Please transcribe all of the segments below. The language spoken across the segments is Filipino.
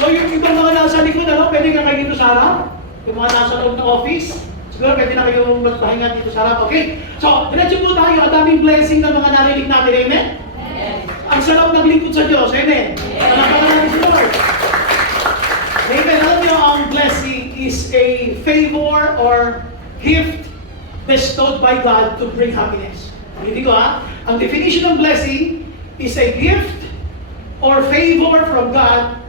So yung ibang mga nasa likod, pwede ka kayo dito sa harap. Yung mga nasa loob ng office, siguro pwede na kayong magpahinga dito sa harap. Okay? So, diretso po tayo. Ang daming blessing ng mga narinig natin. Amen? Ang sarap ng lingkod sa Diyos. Amen? Napakalaman si Lord. Amen. Alam niyo, ang blessing is a favor or gift bestowed by God to bring happiness. Hindi ko ang definition ng blessing is a gift or favor from God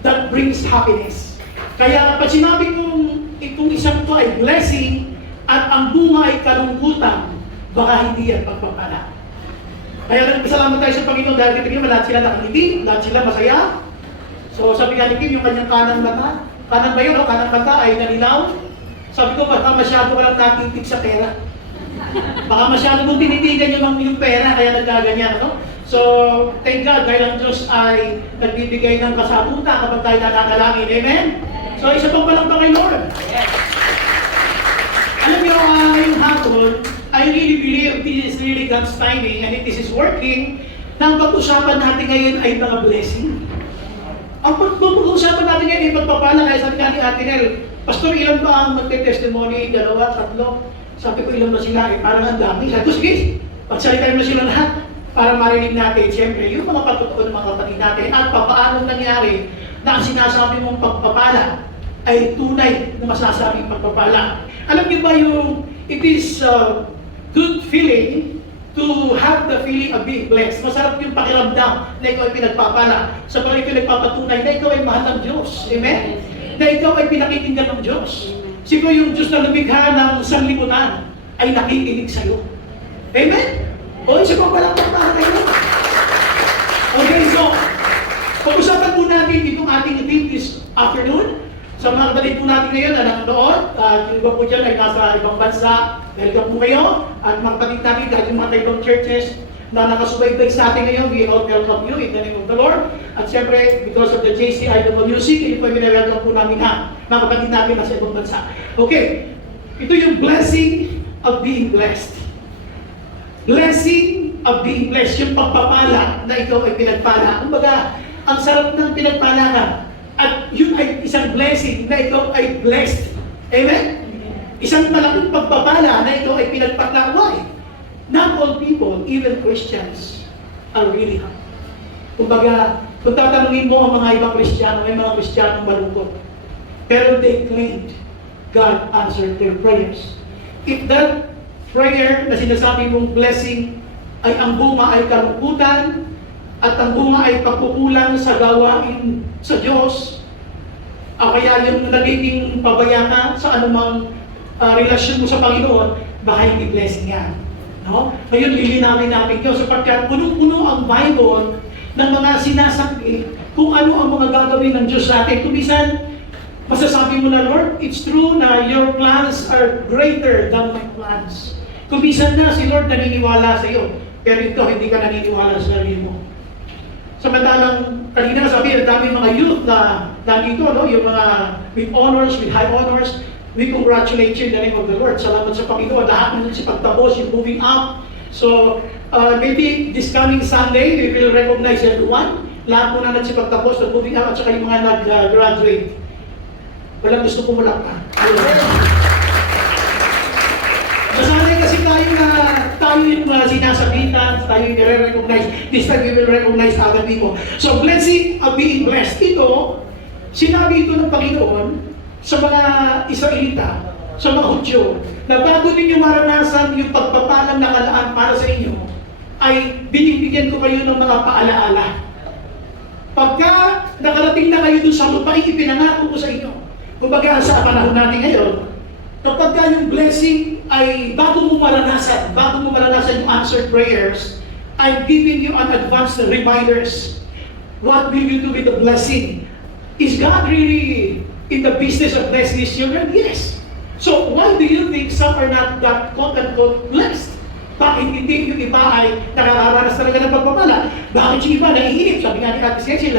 that brings happiness. Kaya pag sinabi kong itong isang to ay blessing at ang bunga ay kalungkutan, baka hindi yan pagpapala. Kaya nagpasalamat tayo sa Panginoon dahil kita lahat sila nakangiti, lahat sila masaya. So sabi nga ni Kim, yung kanyang kanan ba yun, kanan mata ay nalilaw. Sabi ko, baka masyado ka lang natitig sa pera. Baka masyado mong tinitigan yung pera, kaya nagkaganyan, So, thank God, dahil ang Diyos ay nagbibigay ng kasabutan kapag tayo nananalangin. Amen? So, isa pang palakpak kay Lord. Alam niyo, ngayong hapon, I really believe this is really God's timing and if this is working, na ang pag-usapan natin ngayon ay mga blessing. Ang pag-usapan natin ngayon ay pagpapala, kaya sabi nga ni Ate Nel, Pastor, ilan ba ang magte-testimony? 2, 3? Sabi ko, ilan ba sila? Parang ang dami. Sabi ko, sige, pagsalitain mo sila lahat para marinig natin, siyempre, yung mga pagtotoo ng mga kapatid natin at paano nangyari na ang sinasabi mong pagpapala ay tunay na masasabing pagpapala. Alam niyo ba it is a good feeling to have the feeling of being blessed. Masarap yung pakiramdam na ikaw ay pinagpapala. Sa mga ikaw nagpapatunay na ikaw ay mahal ng Diyos. Amen? Na ikaw ay pinakikinggan ng Diyos. Siguro yung Diyos na lumikha ng sanlibutan ay nakikinig sa'yo. Amen? O, isa pa palang para kayo. Okay, so, pag-usapan po natin itong ating theme this afternoon. Sa mga kapatid po natin ngayon na nanonood, yung iba po dyan ay nasa ibang bansa, welcome po kayo. At mga kapatid natin, dahil yung mga ibang churches na nakasubaybay sa atin ngayon, we all welcome you in the name of the Lord. At siyempre, because of the JCI Music, ito po yung welcome po namin mga kapatid natin nasa ibang bansa. Okay, ito yung blessing of being blessed. Blessing of being blessed, yung pagpapala na ikaw ay pinagpala. Kumbaga, ang sarap ng pinagpala ka. At yun ay isang blessing na ikaw ay blessed. Amen? Isang malaking pagpapala na ikaw ay pinagpala. Why? Not all people, even Christians, are really happy. Kumbaga, kung tatanungin mo ang mga ibang Kristiyano, may mga Kristiyano malungkot. Pero they claimed God answered their prayers. If that prayer na sinasabi mong blessing ay ang bunga ay kalungkutan at ang bunga ay pagkukulang sa gawain sa Diyos, o kaya yung nagiging pabaya ka sa anumang relasyon mo sa Panginoon, baka hindi blessing yan. No? Ngayon, lilinawin natin ito sapagkat punong-puno ang Bible ng mga sinasabi kung ano ang mga gagawin ng Diyos sa atin. Kung minsan, masasabi mo na, Lord, it's true na your plans are greater than my plans. Kung minsan na si Lord naniniwala sa iyo, pero ito, hindi ka naniniwala sa sarili mo. Samantalang, kanina sabi, ang dami mga youth na nandito, yung mga with honors, with high honors, we congratulate you in the name of the Lord. Salamat sa Panginoon, lahat ng si pagtapos, yung moving up. So, maybe this coming Sunday, we will recognize everyone. Lahat mo na nagsipagtapos, moving up, at saka yung mga nag-graduate. Walang gusto pumulak pa. Masanay kasi tayo yung sinasabitan, tayo yung nire-recognize. This time we will recognize other people. So, blessing of being blessed. Ito, sinabi ito ng Panginoon sa mga Israelita, sa mga Hudyo, na bago ninyo maranasan yung pagpapalang nakalaan para sa inyo, ay binibigyan ko kayo ng mga paalaala. Pagka nakarating na kayo dun sa lupa, ipinangako ko sa inyo. Kumbaga sa panahon natin ngayon, kapag ka yung blessing ay bago mo maranasan yung answered prayers, I'm giving you an advanced reminders. What will you do with the blessing? Is God really in the business of blessing His children? Yes. So why do you think some are not that quote-unquote blessed? Bakit hindi yung iba ay nakakaranas talaga ng pagpapala? Bakit yung iba naiinip? Sabi nga ni Ate Cecil,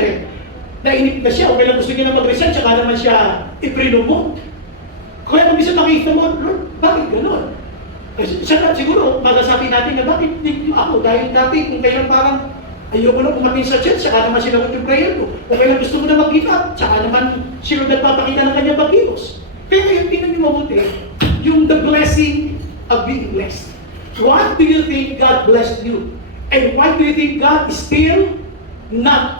nainip na siya, o kailan gusto niya na mag-resign, tsaka naman siya i-promote. Kaya kung bisa makita mo, Lord, bakit gano'n? Siguro, magasabi natin na bakit hindi ako? Dahil dati, kung kailan parang Ayoko na pumating sa church, saka naman sinagot yung prayer ko. O kaya gusto mo na mag-give up, saka naman sino nagpapakita ng kanyang pag-gilos. Pero yung tingnan niyo mabuti, yung the blessing of being blessed. What do you think God blessed you? And why do you think God is still not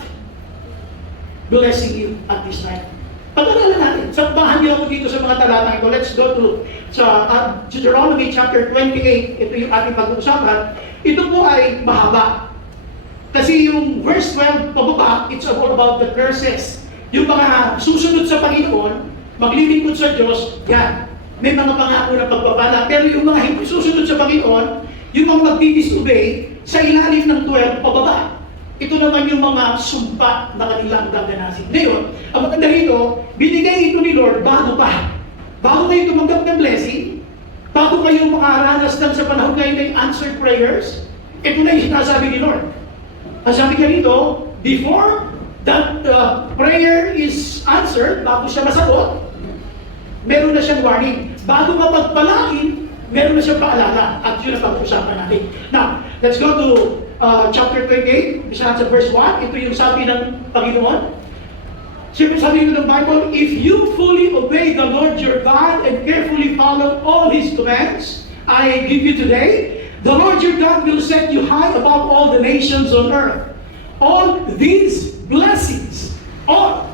blessing you at this time? Pag-aralan natin. Sambahan niyo ako dito sa mga talatang ito. Let's go to Deuteronomy chapter 28. Ito yung ating pag-uusapan. Ito po ay mahaba. Kasi yung verse 12 pababa, it's all about the curses. Yung mga susunod sa Panginoon, maglilingkod sa Diyos, yan. May mga pangako na pagpapala. Pero yung mga hindi susunod sa Panginoon, yung mga magdi-disobey, sa ilalim ng 12 pababa. Ito naman yung mga sumpa na kanilang gaganasin. Ngayon, ang maganda rito, binigay ito ni Lord bago pa. Bago kayo tumanggap ng blessing, bago kayo makaranas lang sa panahon ngayon ng answered prayers, ito na yung sinasabi ni Lord. Ang sabi ka rito, before that prayer is answered, bago siya masagot, meron na siyang warning. Bago ka pagpalain, meron na siyang paalala. At yun ang pag-usapan natin. Now, let's go to chapter 28, isa sa verse 1. Ito yung sabi ng Panginoon. Sabi ng Bible, if you fully obey the Lord your God and carefully follow all His commands I give you today, the Lord your God will set you high above all the nations on earth. All these blessings, all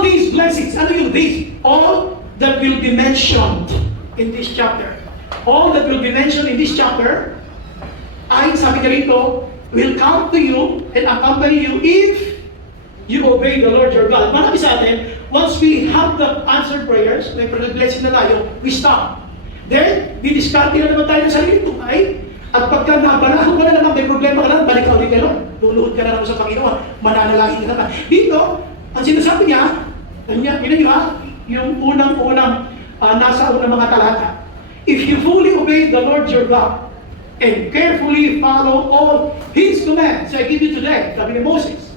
these blessings, ano yung these? All that will be mentioned in this chapter. All that will be mentioned in this chapter, ay sabi ka rito, will come to you and accompany you if you obey the Lord your God. Marami sa atin, once we have the answered prayers, may blessing na tayo, we stop. Then, didiskarte na naman tayo sa sarili ay, at pagka nabalahon ka na naman, may problema ka na, balik ka ulit kay Lord. Luluhod ka na naman sa Panginoon, mananalangin ka na. Dito, ang sinasabi niya, yung unang-unang nasa unang mga talata. If you fully obey the Lord your God and carefully follow all His commands I give you today, sabi ni Moses,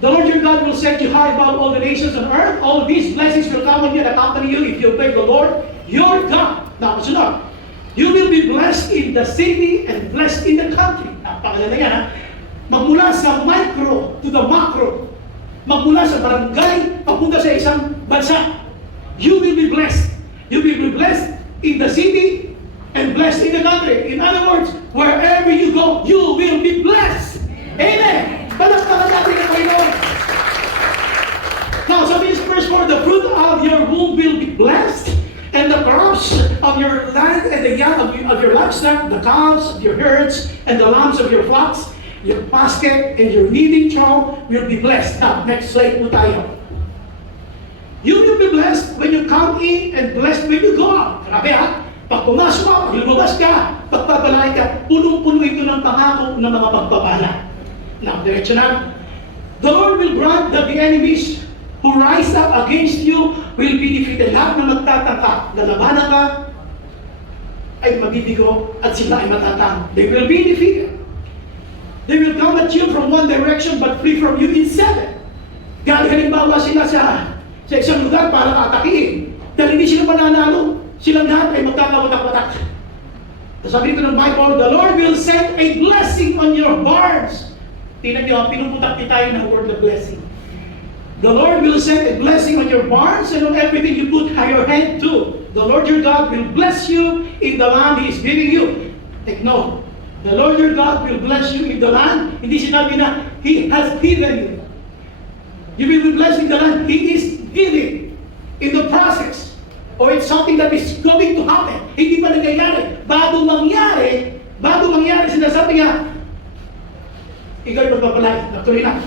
the Lord your God will set you high above all the nations on earth. All these blessings will come on you and accompany you if you obey the Lord your God. Now, sunod. You will be blessed in the city and blessed in the country. Napakaganda yan, ha? Magmula sa micro to the macro. Magmula sa barangay, papunta sa isang bansa. You will be blessed. You will be blessed in the city and blessed in the country. In other words, wherever you go, you will be blessed. Amen! Palakpakan natin ang Panginoon. Now, sabi is verse 4, the fruit of your womb will be blessed, and the crops of your land and the young of your livestock, the calves of your herds and the lambs of your flocks, your basket and your kneading trough will be blessed. Now, next slide po tayo. You will be blessed when you come in and blessed when you go out. Grabe ha? Pag pumasok ka, pag lumabas ka, pagpapalain ka, punong-puno ito ng pangako ng mga pagpapala. Now, diretso na. The Lord will grant that the enemies who rise up against you will be defeated. Lahat na magtatangka, lalabanan ka, ay mabibigo at sila ay matatang. They will be defeated. They will come at you from one direction but flee from you in seven. Dahil halimbawa sila sa isang lugar para atakihin. Dahil hindi sila mananalo, silang lahat ay magkakawatak-watak. Sabi dito ng Bible, the Lord will send a blessing on your barns. Tingnan nyo, pinuputak ni tayo ng word of blessing. The Lord will send a blessing on your barns and on everything you put your hand to. The Lord your God will bless you in the land He is giving you. Take note. The Lord your God will bless you in the land. Hindi sinabi na He has given you. You will be blessed in the land He is giving. In the process. Or it's something that is going to happen. Hindi pa nangyayari. Bago mangyari, sinasabi niya, ikaw yung magpapalay. Natuloy na.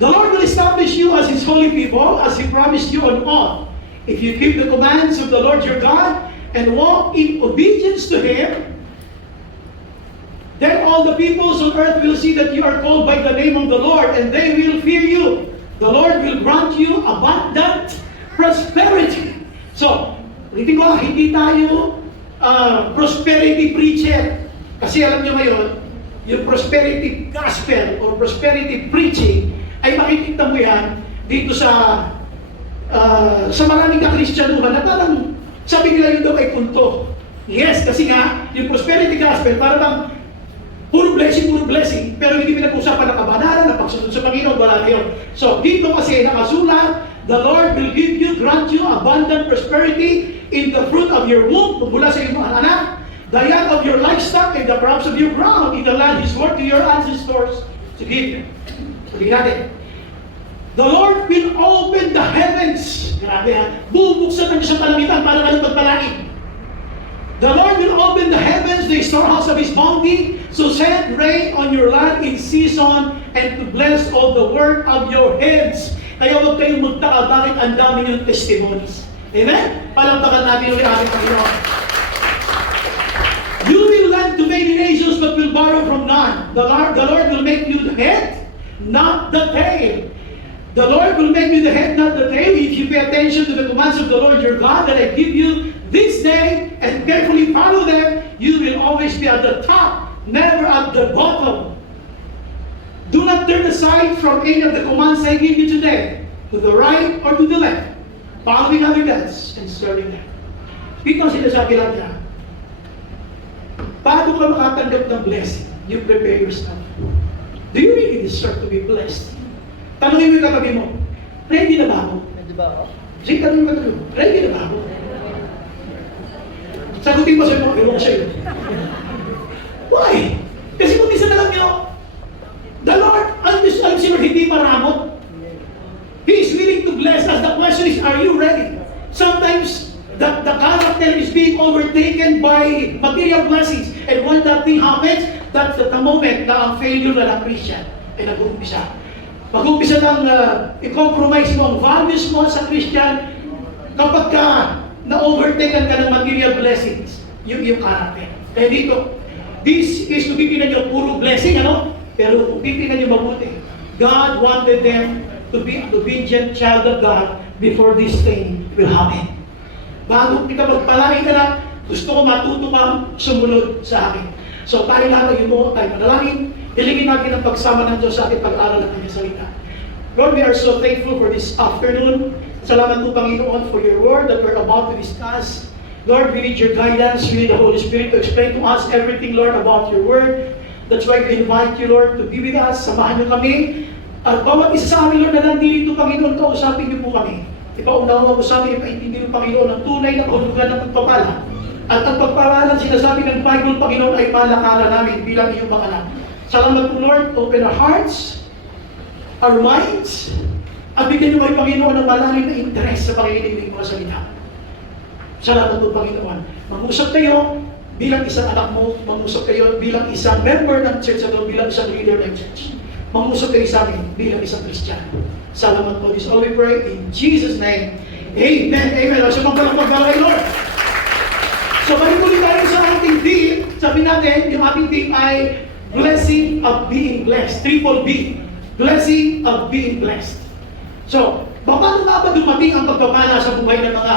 The Lord will establish you as His holy people, as He promised you on all. If you keep the commands of the Lord your God and walk in obedience to Him, then all the peoples on earth will see that you are called by the name of the Lord, and they will fear you. The Lord will grant you abundant prosperity. So, ulitin ko, hindi tayo prosperity preacher. Kasi alam nyo ngayon, yung prosperity gospel or prosperity preaching, ay makikita mo yan dito sa maraming ka-Kristyanuhan na parang sabi nila yun daw ay punto. Yes, kasi nga, yung prosperity gospel, parang Puro blessing, pero hindi pinag-usapan ng kabanalan, ng pagsunod sa Panginoon, wala na yun. So, dito kasi nakasulat, the Lord will give you, grant you abundant prosperity in the fruit of your womb, mula sa iyong mga anak, the young of your livestock, and the crops of your ground, in the land His word to your ancestors to give you. Sabihin natin, the Lord will open the heavens. Grabe ha. Bubuksan ang isang kalangitan para ka pagpalain. The Lord will open the heavens, the storehouse of His bounty, so send rain on your land in season, and to bless all the work of your hands. Kaya huwag kayong magtaka bakit ang dami yung testimonies. Amen? Palampakan natin yung aming Panginoon. You will lend to many nations, but will borrow from none. The Lord will make you the head, not the tail. The Lord will make you the head, not the tail, if you pay attention to the commands of the Lord your God that I give you this day, and carefully follow them. You will always be at the top, never at the bottom. Do not turn aside from any of the commands I give you today, to the right or to the left, following other gods and serving them. Dito sinasabi lang niya, bago ka makatanggap ng blessing, you prepare yourself. Do you really deserve to be blessed? Tanungin mo yung katabi mo, ready na ba ako? Ready ba ako? Sige, tanungin mo katabi mo, ready na ba ako? Sagutin mo sa'yo mga ewan ko sa'yo. Why? Kasi kung isa na lang nyo, the Lord, alam si Lord, hindi maramot. He is willing to bless us. The question is, are you ready? Sometimes, the character is being overtaken by material blessings. And when that thing happens, that's the moment na ang failure na ng Christian ay nag-uumpisa. Mag-uumpisa ng i-compromise mo ang values mo sa Christian kapag ka na-overtaken ka ng material blessings, yung character. Kaya dito, this is to titignan nyo puro blessing, ano? Pero kung titignan nyo mabuti, God wanted them to be an obedient child of God before this thing will happen. Bago kita magpalain ka na, gusto ko matuto kang sumunod sa akin. So tayo lahat ay yumuho, tayo manalangin, hilingin natin ang pagsama ng Diyos sa ating pag-aaral ng kanyang salita. Lord, we are so thankful for this afternoon. Salamat po, Panginoon, for your word that we're about to discuss. Lord, we need your guidance. We need the Holy Spirit to explain to us everything, Lord, about your word. That's why we invite you, Lord, to be with us. Samahan niyo kami. At bawat isa sa amin, Lord, na nandito, Panginoon, kausapin niyo po kami. Ipaunawa mo sa amin, ipaintindi mo, Panginoon, ang tunay na kahulugan ng pagpapala. At ang pagpapala, sinasabi ng Bible, Panginoon, ay palakaran namin bilang iyong mga anak. Salamat po, Lord. Open our hearts, our minds, at bigyan niyo kay Panginoon ng malalim na interes sa pakikinig ng mga salita. Salamat po, Panginoon. Mag-usap kayo bilang isang anak mo, mag-usap kayo bilang isang member ng church at bilang isang leader ng church. Mag-usap kayo sa amin bilang isang Christian. Salamat po. This all we pray in Jesus' name. Amen. Amen. So magpalakpagpala kay Lord. So balik ulit tayo sa ating theme. Sabi natin, yung ating theme ay blessing of being blessed. Triple B. Blessing of being blessed. So, paano nga ba dumating ang pagpapala sa buhay ng mga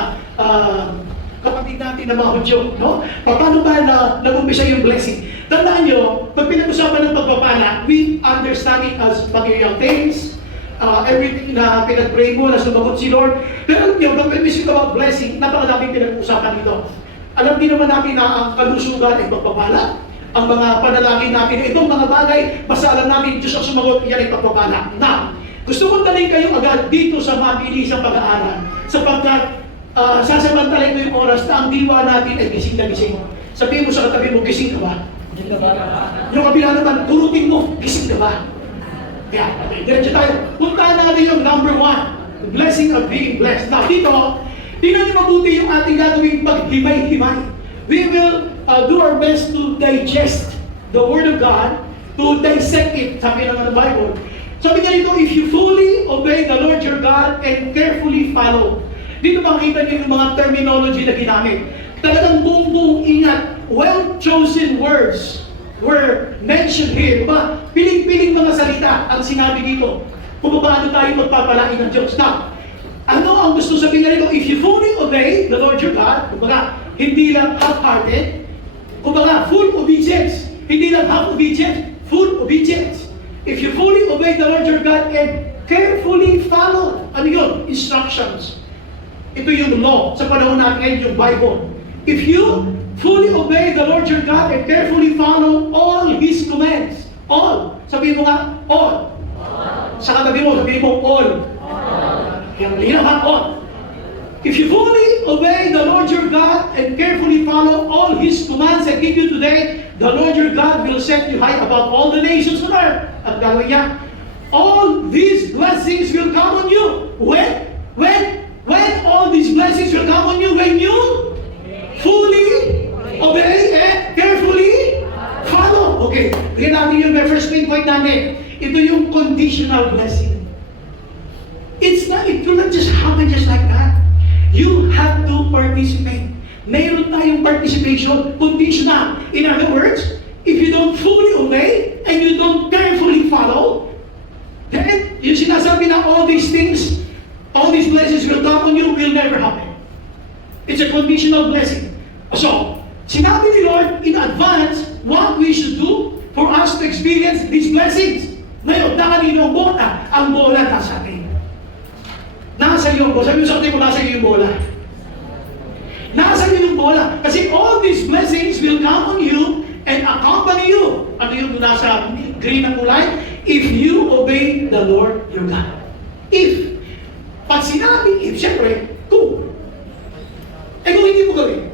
kapatid natin na mga Hudyo? No? Paano ba nag-umpisa yung blessing? Tandaan nyo, pag pinag-usapan ng pagpapala, we understand it as material things, everything na pinag-pray mo, na sumagot si Lord. Pero alam nyo, pag we speak about blessing, napakadaming pinag-usapan dito. Alam din naman natin na ang kalusugan ay pagpapala. Ang mga panalangin natin, itong mga bagay, basta alam natin, Diyos ang sumagot, yan ay pagpapala. Now, gusto kong dalhin kayo agad dito sa mabilisang pag-aaral sapagkat sasamantalay ko yung oras na ang diwa natin ay gising na gising. Sabihin mo sa katabi mo, gising ka ba? Gising ka ba? Yung kabila naman, turutin mo, gising ka ba? Kaya, okay, diretso tayo. Puntaan natin yung number 1, the blessing of being blessed. Now, dito, tingnan niyo mabuti yung ating gagawing paghimay-himay. We will do our best to digest the Word of God, to dissect it, sabi naman ng Bible. Sabi niya dito, if you fully obey the Lord your God and carefully follow. Dito makikita niyo yung mga terminology na ginamit. Talagang buong ingat, well-chosen words were mentioned here. Diba? Piling-piling mga salita ang sinabi dito kung paano tayo magpapalain ng Diyos. Now, ano ang gusto sabihin nito? If you fully obey the Lord your God, kumbaga, hindi lang half-hearted, kumbaga, full obedience. Hindi lang half obedience, full obedience. If you fully obey the Lord your God and carefully follow, ano yun? Instructions. Ito yung law. Sa panahon natin ngayon, yung Bible. If you fully obey the Lord your God and carefully follow all His commands. All. Sabihin mo nga, all. Sa katabi mo, sabihin mo, all. Yan, malinaw ha, all. If you fully obey the Lord your God and carefully follow all His commands I give you today, the Lord your God will set you high above all the nations on earth. At gawin niya, all these blessings will come on you. When all these blessings will come on you, when you fully obey and carefully follow. Okay, tingnan natin yung first main point natin. Ito yung conditional blessing. It will not just happen just like that. You have to participate. Mayroon tayong participation, conditional. In other words, if you don't fully obey and you don't carefully follow, then yung sinasabi na all these things, all these blessings will come on you, will never happen. It's a conditional blessing. So, sinabi ni Lord in advance what we should do for us to experience these blessings. Ngayon, na kanino ang bola? Ang bola nasa atin. Nasa iyo, sabi mo sa atin mo, nasa iyo yung bola. Nasa iyo yung bola. Kasi all these blessings will come on you and accompany you. Ano yung nasa green na kulay? If you obey the Lord your God. If. Pag sinabi, if, syempre, kung. Kung hindi mo gawin.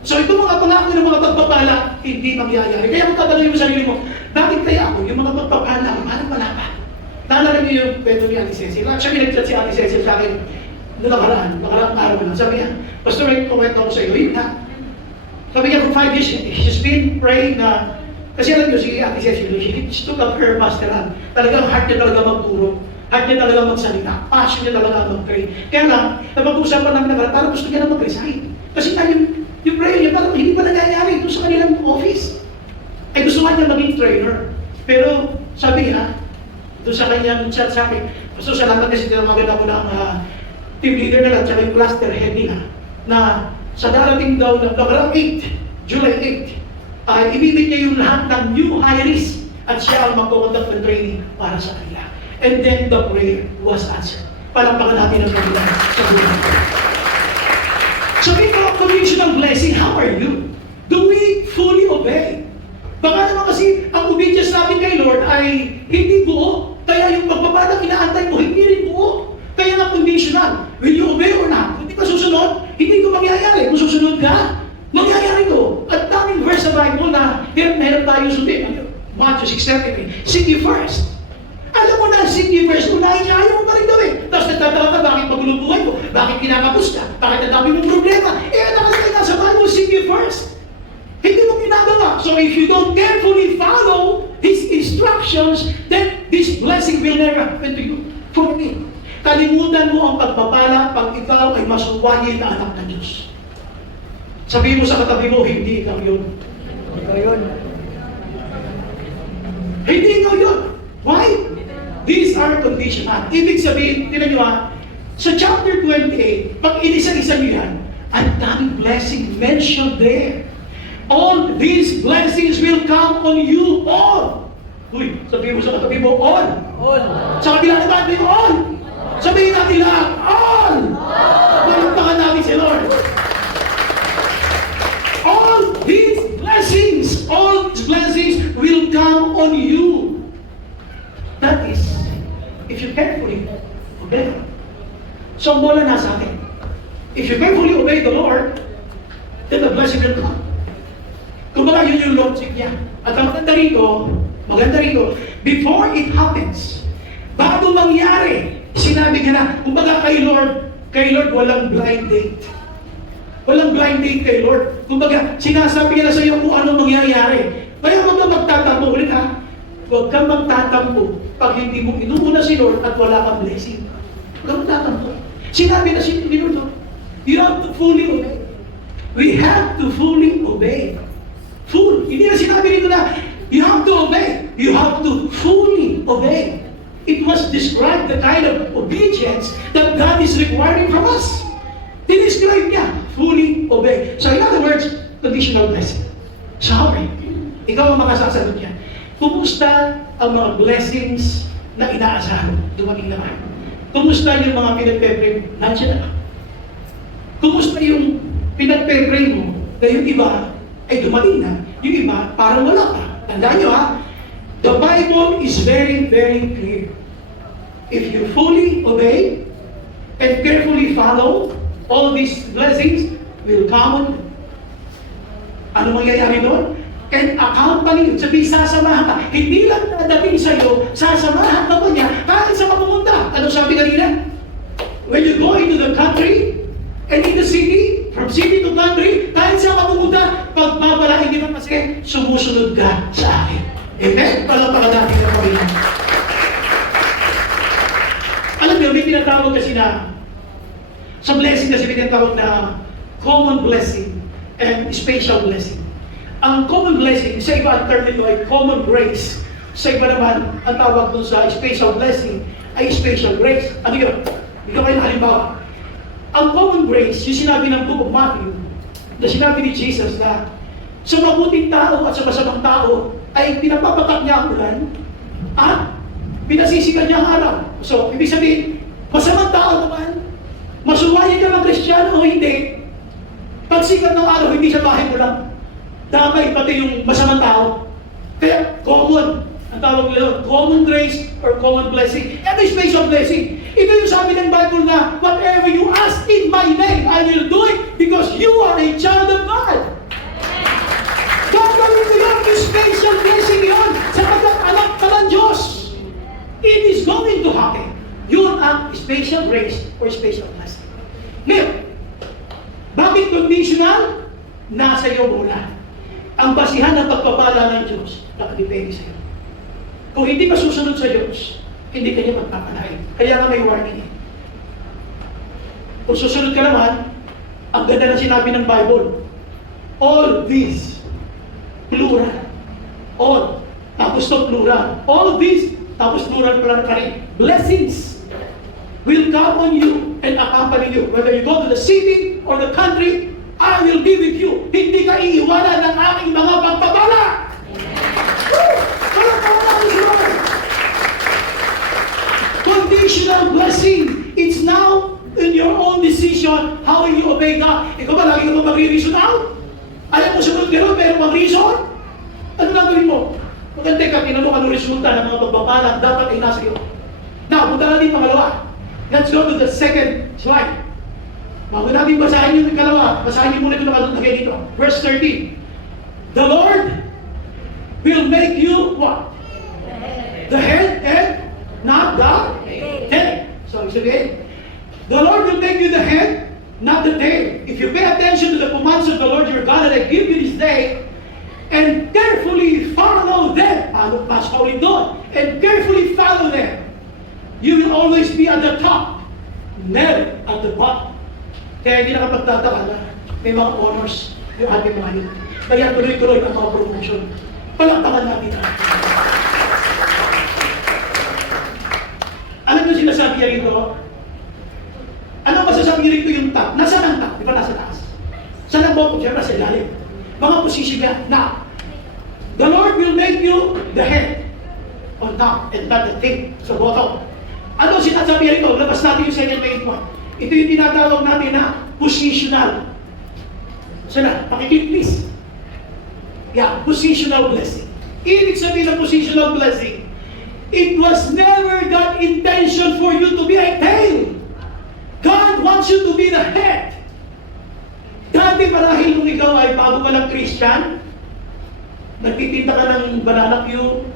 So itong mga pangako ng mga pagpapala, hindi mangyayari. Kaya kung tatanungin mo sa sarili mo, bakit kaya ako, yung mga pagpapala, paano wala pa? Naalala niyo yung kwento ni Ate Cecil. Actually, nag-chat si Ate Cecil sa akin noong nakaraang araw na. Sabi niya, Pastor, may comment ako sa iyo. Yun na. Sabi niya, for 5 years, she's been praying na, kasi alam niyo, si Ate Cecil, she took up her masteral. Talagang heart niya talaga magturo. Heart niya talaga magsalita. Passion niya talaga mag-pray. Kaya lang, napag-usapan namin na parang gusto niya na mag-resign. Kasi nga yung prayer niya, parang hindi pa nangyayari ito sa kanilang office. Ay gusto nga niya maging trainer. Pero sabi niya, doon sa kanyang chat sa akin, so salamat kasi tinamagan ako ng team leader nila at saka yung cluster head nila na sa darating daw ng July 8, ibibigay yung lahat ng new hires at siya ang magkukonduct ng training para sa kanila. And then the prayer was answered. Palampakan natin ang kanila sa buhay. So ito, conditional blessing, how are you? Do we fully obey? Baka naman kasi ang obedience natin kay Lord ay hindi buo. Kaya yung pagpapalang inaantay mo, hindi rin buo. Kaya nga conditional. Will you obey or not? Kung hindi ka susunod, hindi ko mangyayari. Kung susunod ka, mangyayari ko. At daming verse sa Bible na meron tayo sundin. Matthew 6:33. Seek ye first. Alam mo na, seek ye first. Unahin niya, ayaw mo pa rin gawin. Tapos nagtataka ka, bakit magulo buhay mo? Bakit kinakapos ka? Bakit ang dami mong problema? Nakalagay na sa Bible, seek ye first. Hindi mo ginagawa. So if you don't carefully follow His instructions, then this blessing will never happen to you. For me, kalimutan mo ang pagpapala pag ikaw ay masuwayin na anak ng Diyos. Sabihin mo sa katabi mo, hindi ikaw yun. Ikaw yun. Hindi ikaw yun. Why? These are conditional. Ibig sabihin, tinan nyo sa chapter 28, pag inisa-isa nyo yan, ang daming blessing mentioned there. All these blessings will come on you all. Uy, sabihin mo sa katabi mo, all. All. Sa kabila naman, all. Sabihin natin lahat, all. Malampakan natin si Lord. All these blessings will come on you. That is, if you carefully obey. So, ang bola nasa atin. If you carefully obey the Lord, then the blessing will come. Kumbaga, yun yung logic niya. At ang maganda rito, before it happens, bago mangyari, sinabi ka na, kumbaga kay Lord, walang blind date. Walang blind date kay Lord. Kumbaga, sinasabi niya na sa iyo kung anong mangyayari. Kaya huwag kang magtatampo ulit ha. Huwag kang magtatampo pag hindi mo inuuna si Lord at wala kang blessing. Huwag kang magtatampo. Sinabi na ni Lord, you have to fully obey. We have to fully obey. Full. Hindi na sinabi nito na, you have to obey. You have to fully obey. It was described the kind of obedience that God is requiring from us. Dinescribe niya, fully obey. So in other words, conditional blessing. Sorry, ikaw ang makasasagot niya. Kumusta ang mga blessings na inaasahan? Dumating naman. Kumusta yung mga pinagpe-pray mo? Nandiyan na. Kumusta yung pinagpe-pray mo na yung iba ay dumating na, yung iba parang wala pa. Tandaan nyo ha, the Bible is very, very clear. If you fully obey and carefully follow, all these blessings will come on you. Ano mangyayari doon? And accompany you. Sabi, sasamahan ka. Hindi lang nadating sa'yo, sasamahan ka pa niya kahit sa pumunta. Ano sabi kanina? When you go into the country and in the city, from city to country, kahit sa pumunta, pagpapalain niyo kasi sumusunod ka sa akin. Amen? Palapaka natin ang Panginoon. Alam niyo, may tinatawag kasi na sa blessing kasi may tinatawag na common blessing and special blessing. Ang common blessing, sa iba ang term nito ay common grace. Sa iba naman, ang tawag doon sa special blessing ay special grace. Ano yun? Ito kayo na halimbawa. Ang common grace, yung sinabi ng Book of Matthew, na sinabi ni Jesus na sa mabuting tao at sa masamang tao ay pinapapatak niya ang ulan at pinasisikan niya ang araw. So, ibig sabihin, masamang tao naman, masuwayan ka ng Kristiyano o hindi, pag sikat ng araw, hindi sa bahay mo lang. Damay pati yung masamang tao. Kaya, common. Ang tawag nila, common grace or common blessing. And a special blessing. Ito yung sabi ng Bible na, whatever you ask in my name, I will do it because you are a child of God. Gagawin mo yun, yung special blessing yun, sa anak ka ng Diyos. It is going to happen. Yun ang special grace or special blessing. Ngayon, bakit conditional? Nasa iyo muna. Ang basihan ng pagpapala ng Diyos, nakadepende sa iyo. Kung hindi ka susunod sa Diyos, hindi ka niya magpapalain. Kaya nga may warning eh. Kung susunod ka naman, ang ganda na sinabi ng Bible, all these, plural, all, tapos to plural, all these, tapos plural pa rin, blessings will come on you and accompany you. Whether you go to the city or the country, I will be with you. Hindi ka iiwanan ng aking mga pagpapala. Conditional blessing. It's now in your own decision how you obey God. Ikaw ba, lagi ka ba mag-reason out? Ayaw mo sunod gano'n, pero mag-reason? Ano gagawin mo? Maganda ka, tinan mo anong resulta ng mga pagpapala dapat ay nasa iyo. Now, punta natin pangalawa. Let's go to the second slide. Bago natin basahin yung ikalawa, basahin niyo muna ito nakalagay dito. Verse 13. The Lord will make you what? The head and not the tail. So, sabihin, the Lord will make you the head, not the tail. If you pay attention to the commands of the Lord your God that I give you this day, and carefully follow them, mas paulit doon, and carefully follow them, you will always be at the top, never at the bottom. Kaya hindi nakapagtataka na may mga honors yung ating mga yun. Kaya tuloy-tuloy ang mga promotion. Palakpakan natin. Alam nyo sinasabi niya rito? Ano masasabi niya rito yung top? Nasaan ang top? Di ba nasa taas? Saan ang bottom? Siyempre sa ilalim. Mga posisyon niya na the Lord will make you the head on top and not the tail sa bottom. Ano sinasabi niya rito? Labas natin yung second main point. Ito yung tinatawag natin na positional. Sana, pakikip please. Yeah, positional blessing. Ibig sabihin ng positional blessing, it was never God's intention for you to be a tail. God wants you to be the head. Dati marahil nung ikaw ay bago ka ng Christian, nagtitinda ka ng banana cue,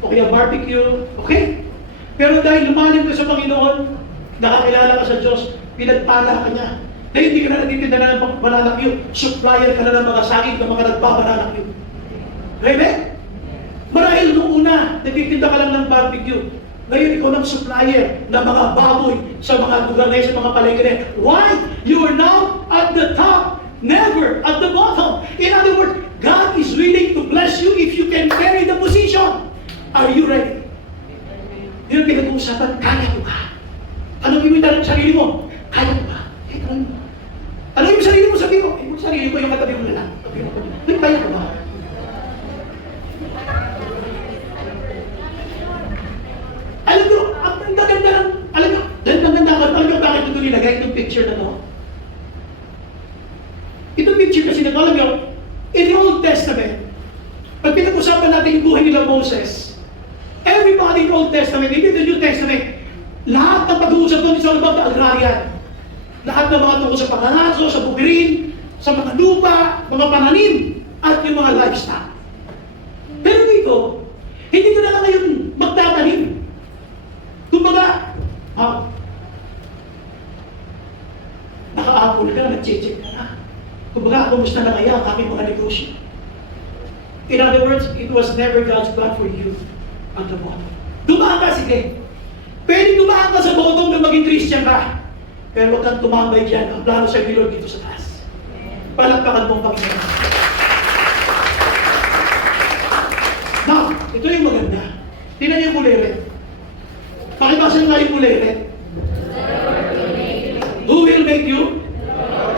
o kaya barbecue, okay? Pero dahil lumalim ka sa Panginoon, nakakilala ka sa Diyos, pinagpala ka niya. Dahil hindi ka na natitinda na ng banana cue, supplier ka na ng mga saging ng mga nagbabanana cue. Amen? Marahil nung una, natitinda ka lang ng barbecue. Ngayon ikaw ng supplier ng mga baboy sa mga lugar na sa mga palengke. Why? You are now at the top, never at the bottom. In other words, God is willing to bless you if you can carry the position. Are you ready? Yung pinag-uusapan, kaya mo ba? Ano yung sa sarili mo? Kaya mo ba? Ano yung sarili mo? Sabi mo, yung sarili ko, yung katabi mo na lang. Kaya mo ba? Alam mo, ang ganda lang, alam mo bakit ito nilagay itong picture na to? Itong picture preaching kasi alam nyo, in the Old Testament, pag pinag-usapan natin yung buhay nila Moses, everybody in the Old Testament, even the New Testament, lahat ng pag-uusap doon is all about the agrarian. Lahat ng mga tungkol sa pangangaso, sa bukirin, sa mga lupa, mga pananim, at yung mga livestock. Pero dito, hindi ka na lang ngayon magtatanim. Kumbaga, naka-apple ka, nag-check ka na. Kumbaga, kumusta na kaya ang aking mga negosyo? In other words, it was never God's plan for you at the bottom. Dumaan ka, sige. Pwede dumaan ka sa bottom na maging Christian ka. Pero huwag kang tumambay dyan. Ang plano sa Lord dito sa taas. Palakpakan mong Panginoon. Now, ito yung maganda. Tingnan niyo yung kulay red. Pakibasan nga yung kulay red. Who will make you?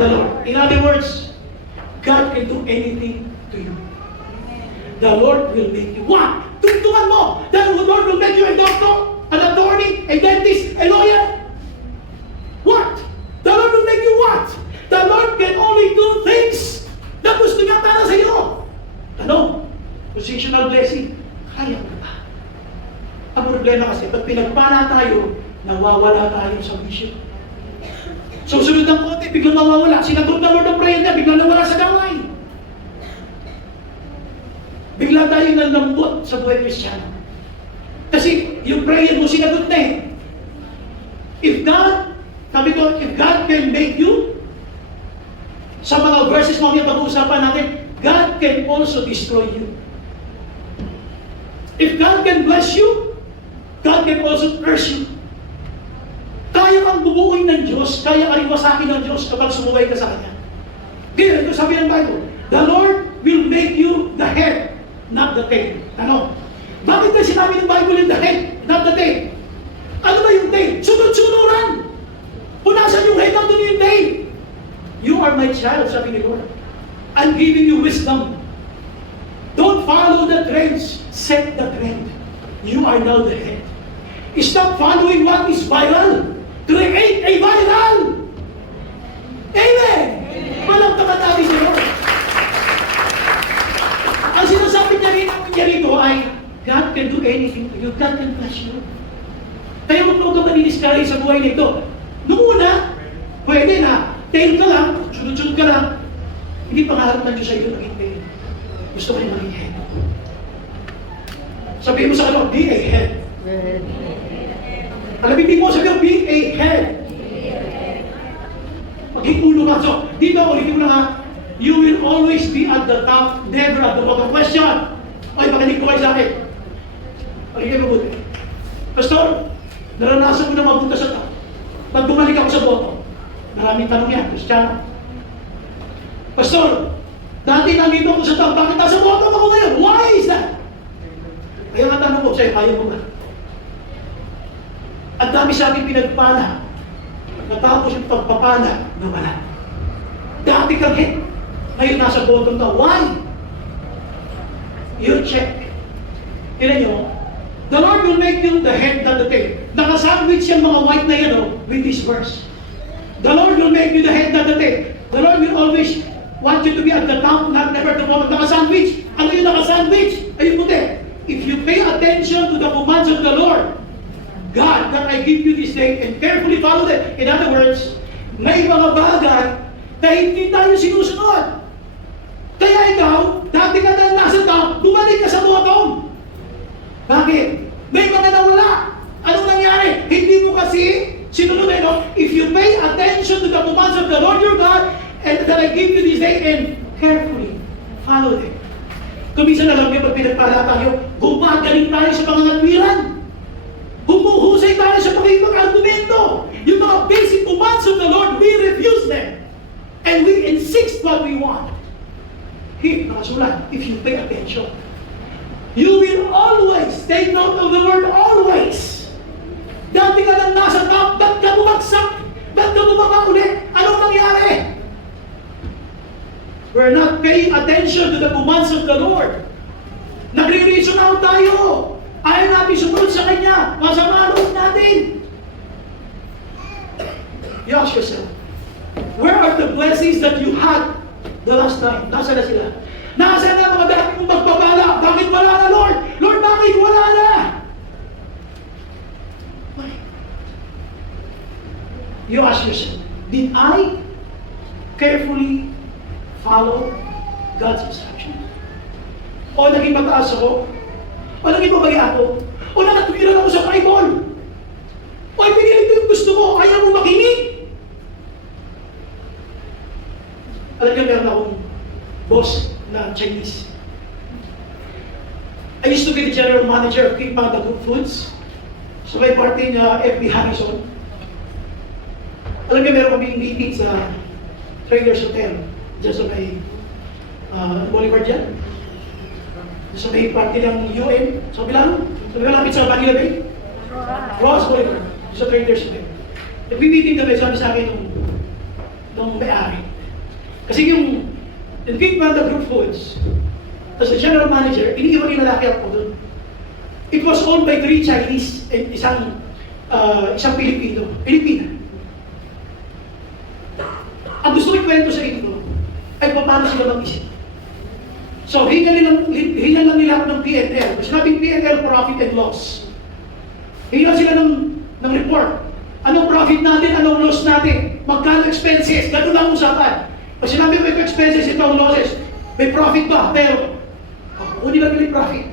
The Lord. In other words, God can do anything to you. The Lord will make you. What? Tungtungan mo! The Lord will make you a doctor, an attorney, a dentist, a lawyer. What? The Lord will make you what? The Lord can only do things na gusto niya para sa iyo. Ano? Positional blessing. Kaya mo ba? Ang problema kasi, pag pinagpala tayo, nawawala tayo sa mission. Susunod ng konti, biglang mawawala. Sinagot na Lord ang prayer niya, biglang nawala sa gaway. Bigla tayo nalambot sa buhay Kristiyano. Kasi yung prayer mo sinagot na eh. If God, sabi ko, if God can make you, sa mga verses mo yung pag-uusapan natin, God can also destroy you. If God can bless you, God can also curse you. Kaya kang bubuoy ng Diyos, kaya kang iwasakin ng Diyos kapag sumuway ka sa Kanya. Kaya ito sabi ng Bible, the Lord will make you the head, not the tail. Ano? Bakit na sinabi ng Bible yung the head, not the tail? Ano ba yung tail? Sunod-sunuran! Punasan yung head, nandun yung tail. You are my child, sabi ni Lord. I'm giving you wisdom. Don't follow the trends. Set the trend. You are now the head. Stop following what is viral. Create a viral. Amen! Walang tamatari si Lord. Ang sinasabi niya rito ay, God can do anything to you. God can bless you. Kaya huwag mo ka manidiskari sa buhay nito. Noong una, pwede na, tail ka lang, sunod-sunod ka lang. Hindi pangarap ng Diyos sa iyo maging tail. Gusto ko rin maging head. Sabihin mo sa kanila, be a head. Alabitin mo, sabihin mo, be a head. Maging ulo ka. So, dito, ulitin mo na nga, you will always be at the top, never at the bottom. Question! Ay, makinig ko kayo sa akin. Pakinggan mo buti. Pastor, naranasan ko na mapunta sa top. Pag bumalik ako sa bottom, maraming tanong yan, Kristiyano. Pastor, dati nandito ako sa top, bakit nasa bottom ako ngayon? Why is that? Kaya nga tanong ko sa'yo, ayaw mo ba? Ang dami sa akin pinagpala. Natapos yung pagpapala, nawala. Dati kang hit. Ngayon nasa bottom na. Why? You check. Tignan nyo, the Lord will make you the head, not the tail. Nakasandwich yung mga white na yan with this verse. The Lord will make you the head, not the tail. The Lord will always want you to be at the top, not never the bottom. Nakasandwich. Ano yung nakasandwich? Ayun puti. If you pay attention to the commands of the Lord, God, that I give you this day, and carefully follow them. In other words, may mga bagay na hindi tayo sinusunod. Kaya ikaw, dati ka na nasa top, bumalik ka sa bottom. Bakit? May mga nawala. Anong nangyari? Hindi mo kasi sinunod eh, no? If you pay attention to the commands of the Lord your God, and that I give you this day, and carefully follow them. Kung minsan alam niyo, pag pinagpala tayo, gumagaling tayo sa mga ngatwiran. Humuhusay tayo sa pag-argumento. Yung mga basic commands of the Lord, we refuse them. And we insist what we want. Here, nakasulat, if you pay attention, you will always take note of the word always. Dati ka lang nasa top, ba't ka bumagsak? Ba't ka bumaba ulit? Anong nangyari? We're not paying attention to the commands of the Lord. Nagre-reason out tayo. Ayaw natin sumunod sa Kanya. Masama loob natin. You ask yourself, where are the blessings that you had The last time, nasa na sila? Nasa na mga dati kong magpapala? Bakit wala na, Lord? Lord, bakit wala na? Why? You ask yourself, did I carefully follow God's instruction? O naging mataas ako? O naging mabaya ako? O nakatwiran ako sa Bible? O ipinilit ko yung gusto mo, ayaw mo makinig? Alam niyo, meron akong boss na Chinese. I used to be the general manager of King Panda Group Foods. So may party niya, FB Harrison. Alam niyo, meron kaming meeting sa Traders Hotel. Diyan sa may Boulevard dyan. Sa may party ng UN. Sa Bilano. Sa may malapit sa Manila Bay. Ross Boulevard. Sa Traders Hotel. Nag-meeting kami, sabi sa akin nung may-ari. Kasi yung King Panda Group Foods, as the general manager, iniiwan yung lalaki ako doon. It was owned by 3 Chinese and isang Pilipina. Ang gusto ko ikwento sa inyo ay paano sila mag-isip. So, hingan lang nila ako ng P&L. Sinabing P&L, profit and loss. Hingan sila ng report. Anong profit natin, anong loss natin, magkano expenses, gano'n lang usapan. Pag sinabi may expenses, ito ang losses. May profit ba? Pero, hindi lang may profit.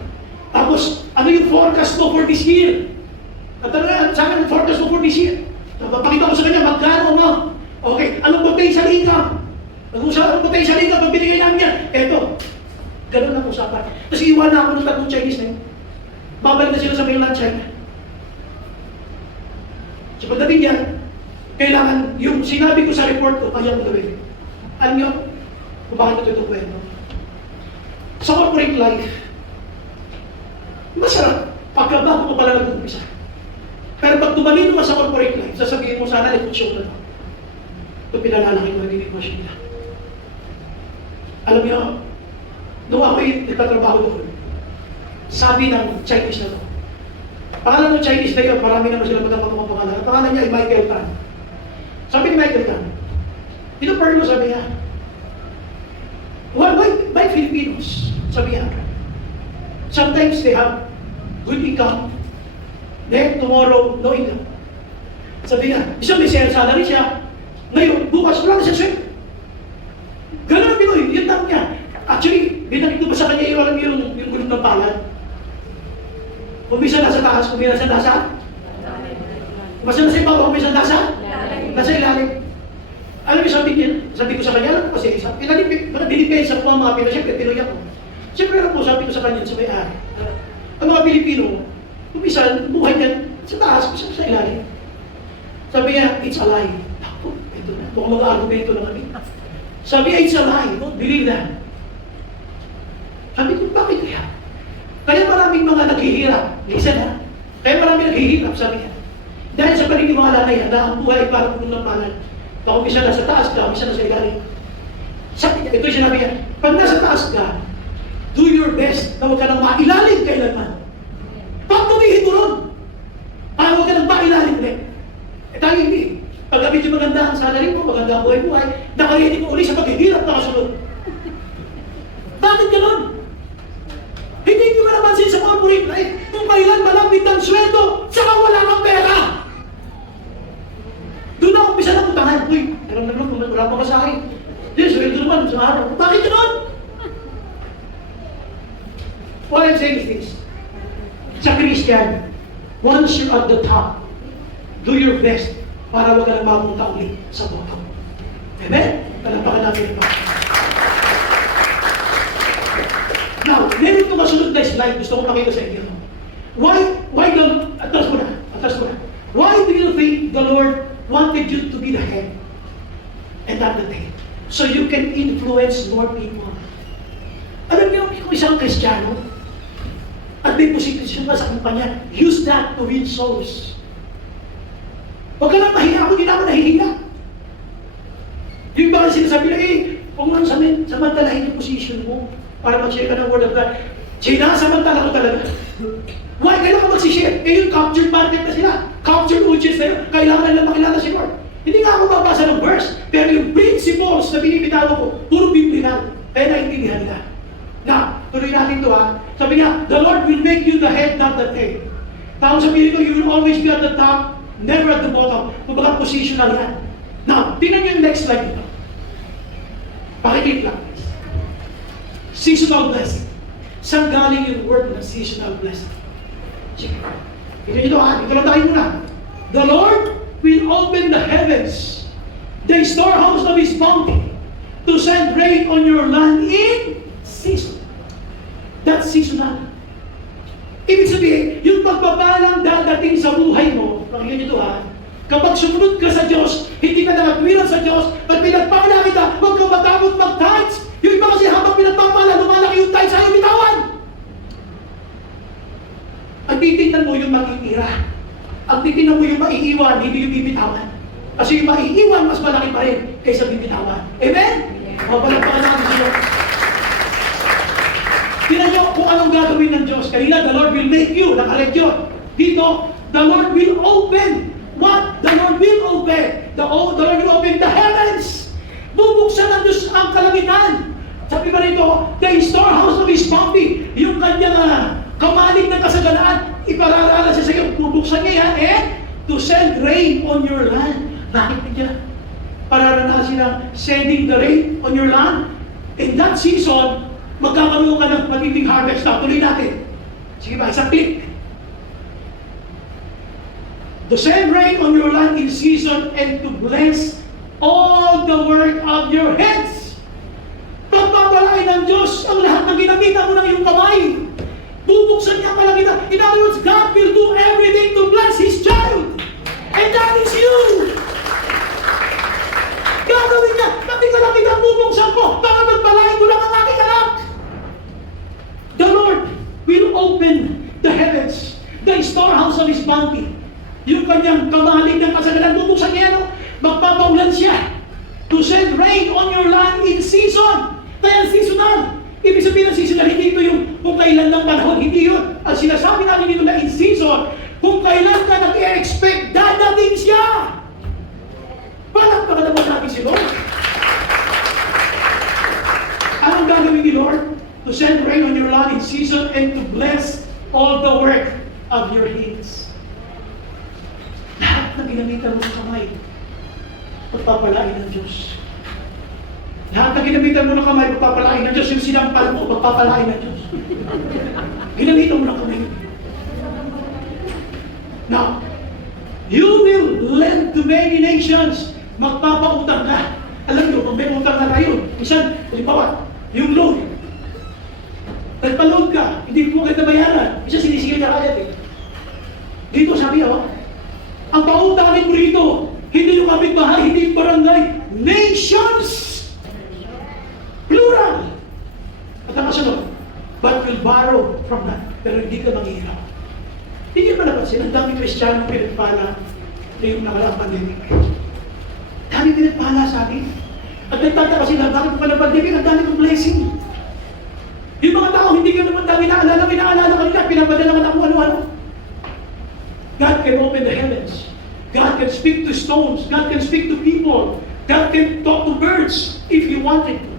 Tapos, ano yung forecast mo for this year? At ano sa akin, yung forecast mo for this year? Pakita ko sa kanya, magkano mo? Okay, anong potential income? Anong potential income pag binigay namin yan? Eto, ganun lang usapan. Tapos iwan na ako ng 3 Chinese na yun. Babalik na sila sa mainland China. So pagdating yan, kailangan, yung sinabi ko sa report ko, kaya mo gawin. Alam niyo, kung bakit ito kwento? Sa corporate life, masarap, pagkabago ko pala nag-umpisa. Pero pag tumalino ka sa corporate life, sasabihin mo sana, show na ito. Ito pinalalaki mo, hindi negosyo nila. Alam niyo, nung ako'y nagtatrabaho doon, sabi ng Chinese na ito, pangalan ng Chinese na yun, marami naman sila matapang pangalan. Ang pangalan niya ay Michael Tan. Sabi ni Michael Tan, ito parlo, sabi niya, why Filipinos? Sabi niya, sometimes they have good income, then tomorrow, no income. Sabi niya, isang may salary siya, ngayon, bukas, wala na siya sweldo. Ganun ang Pinoy, yun tanong niya. Actually, binagin ko ba sa kanya yung gulong ng palad? Kung minsan nasa taas, kung minsan nasa? Basta nasa ibabaw, kung minsan nasa? Nasa ilalim. Alam mo sabi ko sa kanya, alam ko kasi, dinipensa ko ang mga Pinoy, siyempre Pinoy ako. Siyempre alam ko, sabi ko sa kanya, sa may-ari. Ang mga Pilipino, kung minsan, buhay niya sa taas, kung sa ilalim. Sabi niya, it's a lie. Ako, ito na, mukhang mag-argumento na kami. Sabi niya, it's a lie, don't believe that. Sabi ko, bakit kaya? Kaya maraming mga naghihirap. Listen ha? Kaya maraming naghihirap, sabi niya. Dahil sa paligid mga lalay, na ang buhay para kung ng panal. Baka umisa na sa taas ka, umisa na sa ilalim. Sabi niya, ito yung sinabi niya, pag nasa taas ka, do your best na huwag ka nang mailalim kailanman. Pag tumihid mo ron, para huwag ka nang mailalim ulit. Eh tayo hindi. Pag medyo maganda ang salary mo, maganda ang buhay-buhay, nakarinig mo ulit sa paghihirap na kasunod. Bakit gano'n? Hindi nyo malamansin sa corporate life, kung kailan malapit ang sweldo, saka wala kang pera. Doon ako umpisa na utangan. Uy, wala pa ka sa akin. Hindi, sweldo naman sa araw. Bakit gano'n? What I'm saying is this. Sa Christian, once you're at the top, do your best para wag ka nang mamunta ulit sa bottom. Amen? Palampakan natin ito. Now, meron ito kasunod na slide. Gusto ko pakita sa inyo. Why don't, atras mo na. Why do you think the Lord wanted you to be the head and not the tail? So you can influence more people. Alam niyo, kung isang Kristiyano, at may posisyon ka sa kumpanya, use that to win souls. Huwag ka lang mahiya. Ako, hindi naman nahihiya. Yung ba sinasabi na, huwag mo samantalahin yung posisyon mo para mag-share ka ng word of God. Sinasamantala ko talaga. Why? Kailangan mag-share. Yung captured market na sila. Captured audience na yun. Kailangan nila makilala si Lord. Hindi nga ako babasa ng verse, pero yung principles na binibitawan ko, puro biblical. Kaya naiintindihan nila. Na, tuloy natin ito ha. Sabi niya, the Lord will make you the head, not the tail. Tapos sabihin ko, you will always be at the top, never at the bottom. Kumbaga positional yan. Now, tingnan niyo yung next slide ito. Pakikip lang. Seasonal blessing. Saan galing yung word na seasonal blessing? Sige. Tingnan niyo ito ha. Ito lang tayo muna. The Lord will open the heavens, the storehouse of His bounty, to send rain on your land in season. That's seasonal. Ibig sabihin, yung pagpapalang dadating sa buhay mo, pakinggan nyo ito ha, kapag sumunod ka sa Diyos, hindi ka nakatwiran sa Diyos, pag pinagpala kita, huwag ka matakot mag-tithes. Yung iba kasi habang pinagpapala, lumalaki yung tithes, ayaw bitawan. Ang titignan mo yung makikira. Ang titignan mo yung maiiwan, hindi yung bibitawan. Kasi yung maiiwan, mas malaki pa rin kaysa bibitawan. Amen? Mapalagpakan natin siya. Tingnan nyo kung anong gagawin ng Diyos. Kanina, the Lord will make you. Nakaret yun. Dito, the Lord will open. What? The Lord will open. The Lord will open the heavens. Bubuksan ng Diyos ang kalangitan. Sabi pa rito, the storehouse of His bounty. Yung kanyang kamalig ng kasaganaan, ipararala siya sa iyo. Bubuksan niya yan, to send rain on your land. Bakit niya? Pararanasin ng sending the rain on your land. In that season, magkakaroon ka ng matinding harvest. Now, tuloy natin. Sige ba, isang click. To send rain on your land in season and to bless all the work of your hands. Pagpapalain ng Diyos ang lahat ng ginamita mo ng iyong kamay. Bubuksan niya pala kita. In other words, God will do everything to bless His child. And that is you. Gagawin niya. Pati ka lang kita bubuksan ko para magpalain ko lang ang aking anak. The Lord will open the heavens, the storehouse of His bounty. Yung kanyang kamalig ng kasagalan, bubuksan niya, no? Magpapaulan siya to send rain on your land in season. Kaya seasonal. Ibig sabihin ng seasonal, hindi ito yung kung kailan lang panahon, hindi yun. Ang sinasabi natin dito na in season, kung kailan ka nag-expect, dadating siya. Palakpakan naman natin si Lord. Anong gagawin ni Lord? To send rain on your land in season and to bless all the work of your hands. Lahat na ginamitan mo sa kamay, pagpapalain ng Diyos. Lahat na ginamitan mo ng kamay, pagpapalain ng Diyos. Yung sinampal mo, pagpapalain ng Diyos. Ginamitan mo ng kamay. Now, you will lend to many nations. Magpapautang ka. Alam nyo, kung may utang na tayo, minsan, halimbawa, yung loan. Nagpa-loan ka, hindi mo kayo nabayaran. Minsan sinisigil ka kagad eh. Dito sabi ang pautangin mo rito, hindi yung kapitbahay, hindi yung barangay, nations! Plural! At ang kasunod, but will borrow from that. Pero hindi ka manghihirap. Hindi ba napansin, ang daming Kristiyano pinagpala na yung nakalaang pandemic. Dami pinagpala sa atin. At nagtataka sila, bakit pa ng pandemic, ang dami kong blessing. Yung mga tao, hindi ka naman dami naalala kanila, pinapadala ka na kung ano-ano. God can open the heavens. God can speak to stones. God can speak to people. God can talk to birds if you wanted to.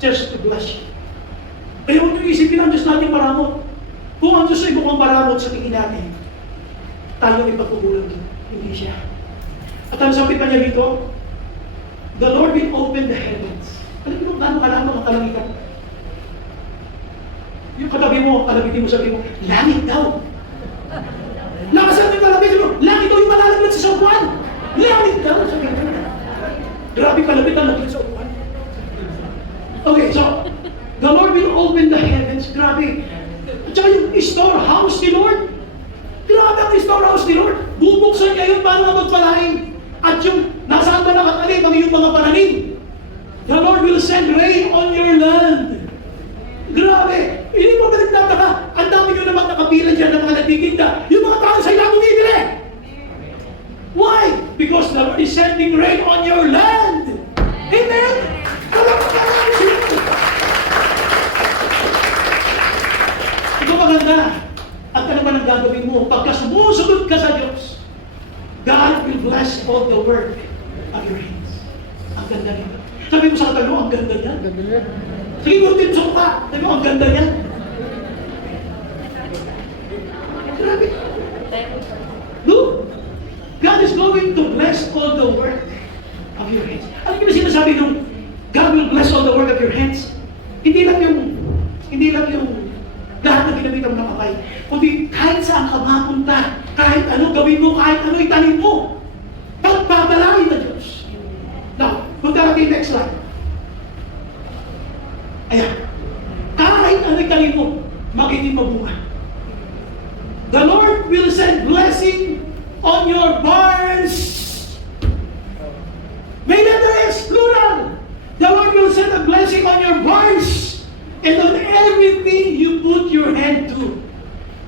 Just to bless you. Kaya huwag nyo isipin ang Diyos natin maramot. Kung ang Diyos ay mukhang maramot sa tingin natin, tayo ay pagkukulang doon. Hindi siya. At ang sabi pa niya dito, the Lord will open the heavens. Alam mo kung kalamang ang kalangitan? Yung katabi mo, kalabitin mo, sabi mo, langit daw. Nakasabi yung kalabitin mo, langit daw yung malalaglag sa upuan. Langit daw. Sabi mo, grabe kalabit ang laglag sa upuan. Okay, so, the Lord will open the heavens. Grabe. At saka yung storehouse ni Lord. Grabe ang storehouse ni Lord. Bubuksan niya yun para magpalain. At yung nasaan ba nakatanim ang iyong mga pananim? The Lord will send rain on your land. Grabe. Hindi mo ba nagtataka? Ang dami nyo naman nakapilan dyan ng mga nagtitinda. Yung mga tao sa ilang bumibili. Why? Because the Lord is sending rain on your land. Amen? Ito maganda. At ano ba ang gagawin mo? Pagka sumusunod ka sa Diyos, God will bless all the work of your hands. Ang ganda nito. Sabi mo sa katabi mo, ang ganda niya. Sige, gutin sa mukha. Sabi mo, ang ganda niya. Grabe. Look, God is going to bless all the work of your hands. Ano yung sinasabi nung God will bless all the work of your hands? Hindi lang yung lahat na ginamit mo ng kamay. Kundi kahit saan ka mapunta, kahit ano gawin mo, kahit ano itanim mo, pagpapalain na Diyos. Now, punta natin next slide. Ayan. Kahit ano itanim mo, magiging mabunga. The Lord will send blessing on your barns. May letter S, plural. The Lord will send a blessing on your barns and on everything you put your hand to.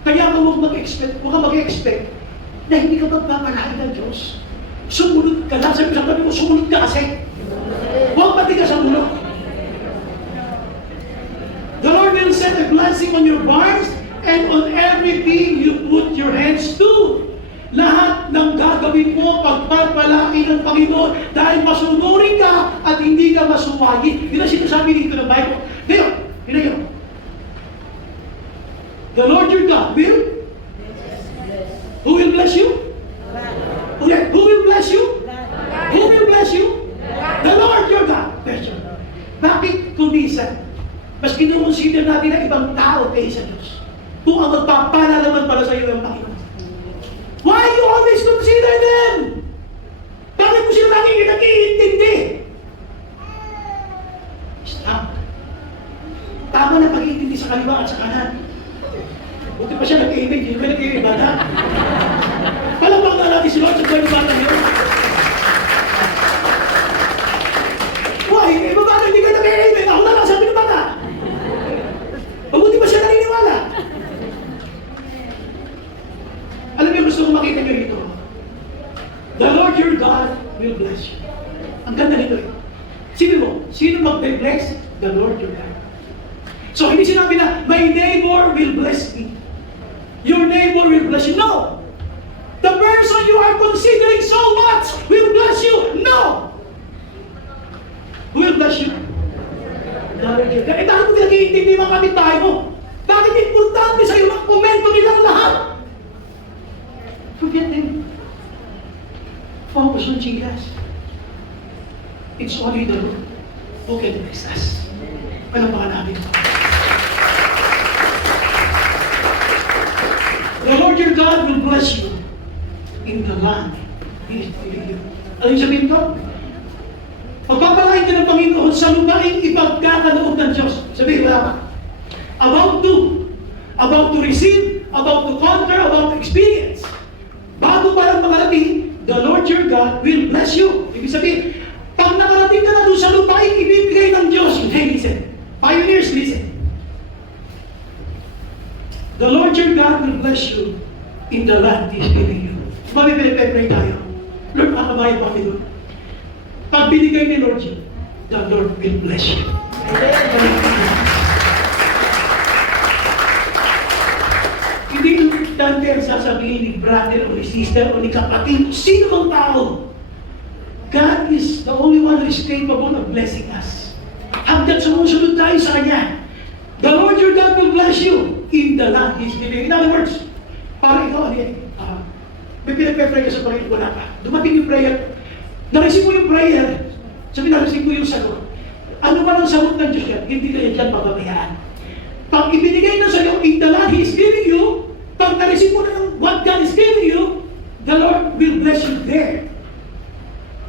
Kaya huwag mag-expect na hindi ka magpapalain ng Diyos. Sumunod ka lang. Sabi mo, sumunod ka kasi. Huwag pati ka sa mulok. The Lord will send a blessing on your barns and on everything you put your hands to. Lahat ng gagawin mo, pagpapalain ng Panginoon dahil masunurin ka at hindi ka masuwagi. Yun ang sinasabi dito ng Bible. Ngayon, the Lord your God will? Who will bless you? Ulit, who will bless you? Who will bless you? The Lord your God. Question. Bakit kumisan? Mas kinukonsider natin ang ibang tao kaysa Diyos. Kung ang magpapala naman para sa iyo ng Panginoon. Why you always consider them? Bakit mo sila lagi nag-iintindi? Stop. Tama na pag-iintindi sa kaliwa at sa kanan. Buti pa siya nag-iintindi, hindi ba nag-iintindi na? Palabang na natin si Lord sa buhay bata niyo. Why? Bakit hindi ka nag-iintindi? Ako na lang sabi ng bata. Mabuti pa siya naniniwala. Alam niyo, gusto ko makita niyo rito. The Lord your God will bless you. Ang ganda nito eh. Sino mag-bless? The Lord your God. So, hindi sinabi na, my neighbor will bless me. Your neighbor will bless you. No! The person you are considering so much will bless you. No! Who will bless you? The Lord your God. Eh, bakit mo pinag-iintindi mga kapitbahay mo? Bakit importante sa iyo ang komento nilang lahat? Forget them. Focus on Jesus. It's only the Lord who can bless us. Palampakan namin. The Lord your God will bless you in the land He is giving you. Ano yung sabihin ko? Pagpapalain ka ng Panginoon sa lupain ipagkakaloob ng Diyos. Sabihin, wala pa. About to receive, about to conquer, about to experience. Bago pa lang makarating, the Lord your God will bless you. Ibig sabihin, pag nakarating ka na doon sa lupain, ibibigay ng Diyos. Hey, listen. Pioneers, listen. The Lord your God will bless you in the land He is giving you. Mami, pinipray tayo. Lord, makabayan pa kami doon. Pag binigay ni Lord you, the Lord will bless you. Hindi importante ang sasabihin ni brother o ni sister o ni kapatid, sino mang tao. God is the only one who is capable of blessing us. Hanggat sumusunod tayo sa Kanya, the Lord your God will bless you in the land He is giving. In other words, para ikaw, may pinag-pray ka sa Panginoon, wala pa. Dumating yung prayer, na-receive mo yung prayer, sabi na-receive mo yung sagot. Ano ba ang sagot ng Diyos yan? Hindi ka yan dyan pababayaan. Pag ibinigay na sa iyo, in the land He is giving you, pag na-receive mo na ng what God is giving you, the Lord will bless you there.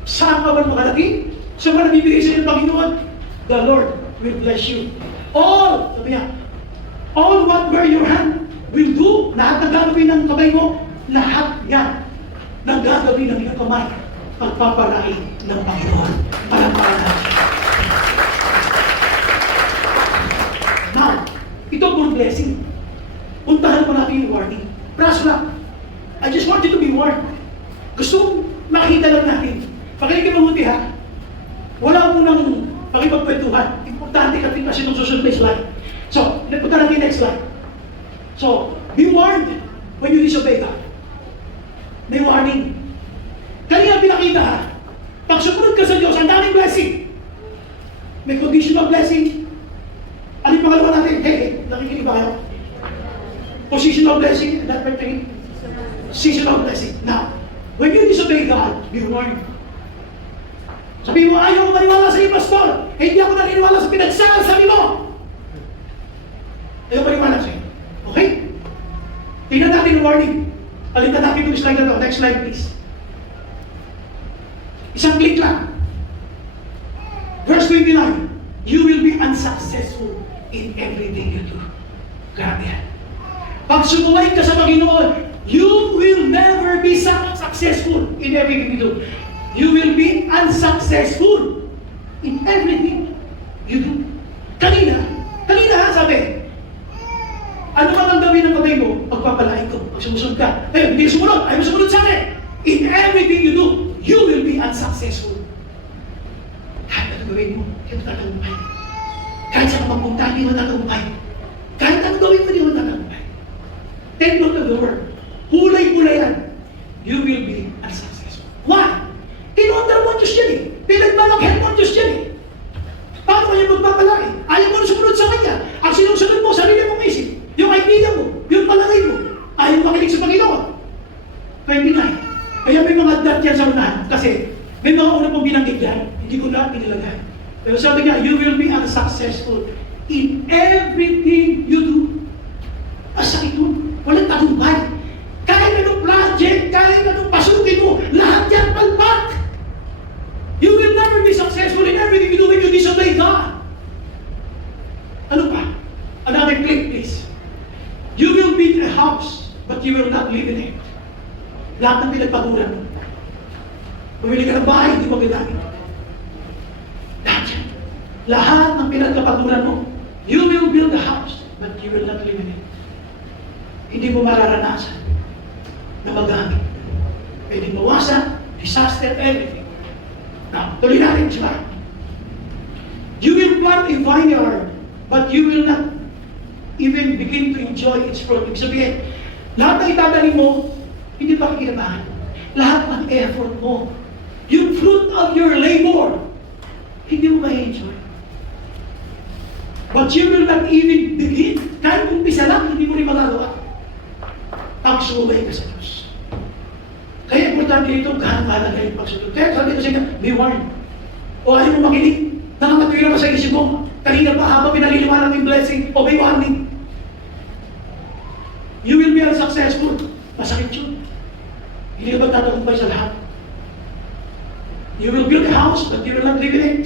Saan ka ba makarating? Saan ka nabibigay sa iyo ng Panginoon? The Lord will bless you. All, sabi niya, all where your hand will do, lahat ng gagawin ng kamay mo, lahat yan ng gagawin ng iyong kamay, pagpaparain ng Panginoon. Palampakan natin. Now, ito for blessing. Puntahan mo natin yung warning. Praso lang. I just want you to be warned. Gusto makita lang natin. Pakinig ka mabuti ha. Wala mo nang pakipagkwentuhan. Importante ka din kasi itong susunod na slide. So, punta natin next slide. So, be warned when you disobey God. May warning. Kanina pinakita ha. Pag Maraming blessing. May conditional blessing. Ano yung pangalawa natin? Hey, nakikinig ba kayo? Positional blessing, and that pertain. Seasonal blessing. Now, when you disobey God, be warned. Sabi mo, ayaw ko maniwala sa iyo, pastor. Hindi ako naniniwala sa pinagsasabi mo. Ayaw ko maniwala sa iyo. Okay? Tingnan natin yung warning. Palitan natin itong slide na ito. Next slide, please. Isang click lang. Verse 29. You will be unsuccessful in everything you do. Grabe yan. Pag sumulay ka sa Panginoon, you will never be successful in everything you do. You will be unsuccessful in everything you do. Kanina sabi, ano man ang gawin ng kamay mo, pagpapalain ko, pag sumusunod ka. Ngayon, hindi sumunod, ayaw sumunod sa akin. In everything you do, you will be unsuccessful. Kahit ano gawin mo, hindi mo tatagumpay. Kahit saan ka magpunta, hindi mo tatagumpay. Kahit ano gawin mo, hindi mo tatagumpay. Take note of the word. Kulay-kulay yan. You will be unsuccessful. Why? Tinondar mo ang Diyos yan eh. Pinagmalakhan mo ang Diyos yan eh. Paano kanya magpapalain? Ayaw mo na sumunod sa Kanya. Ang sinusunod mo, sarili mong isip. Yung kaibigan mo, yung palagay mo. Ayaw makinig sa Panginoon. 29. Kaya may mga dat yan sa unahan. Kasi may mga una pong binanggit yan. Hindi ko lahat pinilagay. Pero sabi niya, you will be unsuccessful in everything you do. Asa ito? Walang tagumpay. Kahit anong project, kahit anong pasukin mo, lahat yan palpak. You will never be successful in everything you do when you disobey God. Ano pa? Another click, please. You will build a house, but you will not live in it. Lahat ng pinagpaguran mo. Pumili ka ng bahay, hindi mo gagamit. Lahat yan. Lahat ng pinagpaguran mo. You will build a house, but you will not live in it. Hindi mo mararanasan na magamit. Pwede mawasan, disaster, everything. Now, tuloy natin siya. You will plant a vineyard, but you will not even begin to enjoy its fruit. Ibig sabihin, lahat ng itatanim mo, hindi pa kikinabahan. Lahat ng effort mo, yung fruit of your labor, hindi mo ma-enjoy. But you will not even begin. Kahit umpisa lang, hindi mo rin magagawa. Pag sumubay ka sa Diyos. Kaya importante ito, kahan-kahan na yung pagsunod. Kaya sabi ko sa inyo, be warned. O ayaw mo makinig, nakakatuwira mo sa isip mo, kanina pa habang pinaliliwanag ng blessing, o be warning. You will be unsuccessful. Masakit yun. Hindi ka magtatagumpay sa lahat. You will build a house, but you will not live in it.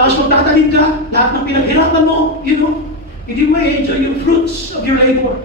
Tapos magtatanim ka, lahat ng pinaghirapan mo, hindi mo enjoy yung fruits of your labor.